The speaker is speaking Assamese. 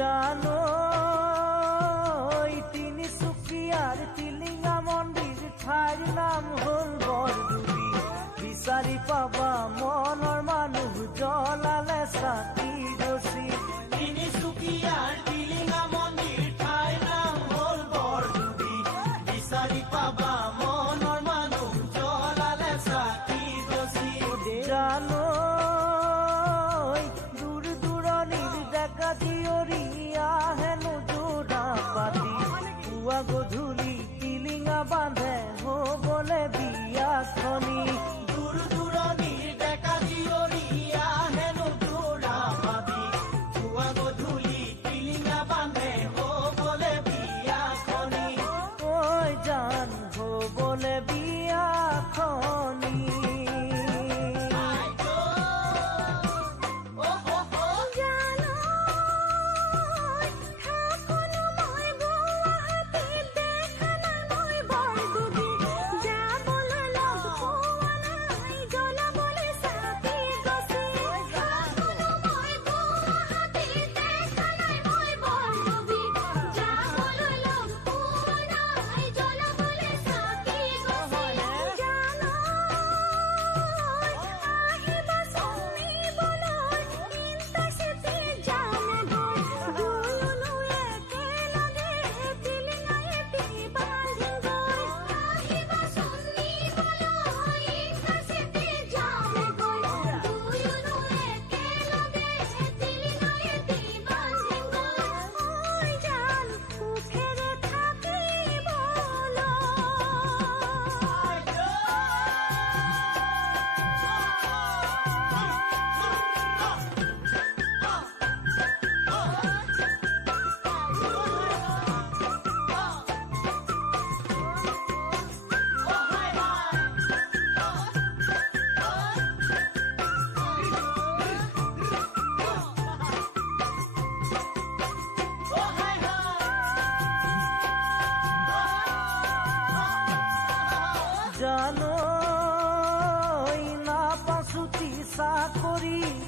জানো তিনিচুকীয়াৰ টিলিঙা মন্দিৰ ঠাইৰ নাম হ'ল বৰদুবি। বিচাৰি পাবা মনৰ মানুহ জ্বলালে চাকি গছি। তিনিচুকীয়াৰ টিলিঙা মন্দিৰ ঠাইৰ নাম হ'ল বৰদুবি। বিচাৰি পাবা মনৰ মানুহ জ্বলালে চাকি গছি। জানো দূৰ দূৰণিৰ ডেকা জীয়ৰী আহেনো যোৰা পাতি। পুৱা গধূলি টিলিঙা বান্ধে হ'বলে বিয়াখনি। দূৰ দূৰণিৰ ডেকা জীয়ৰী আহেনো যোৰা পাতি। পুৱা গধূলি টিলিঙা বান্ধে হ'বলে বিয়াখনি। ঐ জান হ'বলে বিয়াখনি। জানো না পাছুটি চাকৰিৰ